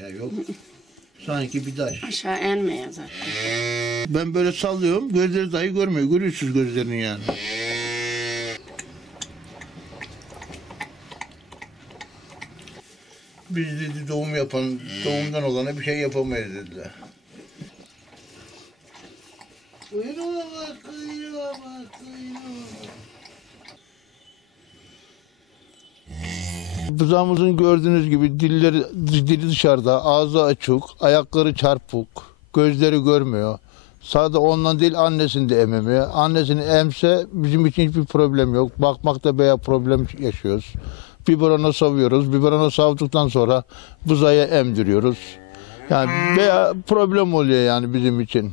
ayağı yok. Sanki bir taş. Aşağı inmeye zaten. Ben böyle sallıyorum. Gözleri dahi görmüyor. Görüyorsunuz gözlerini yani. Biz dedi doğum yapan, doğumdan olana bir şey yapamayız dediler. Kuyruğa bak, kuyruğa bak, kuyruğa bak. Buzağımızın gördüğünüz gibi dilleri dili dışarıda, ağzı açık, ayakları çarpık, gözleri görmüyor. Sadece ondan değil annesini de ememiyor. Annesini emse bizim için hiçbir problem yok. Bakmakta veya problem yaşıyoruz. Biberona savuyoruz. Biberona savduktan sonra buzaya emdiriyoruz. Yani veya problem oluyor yani bizim için.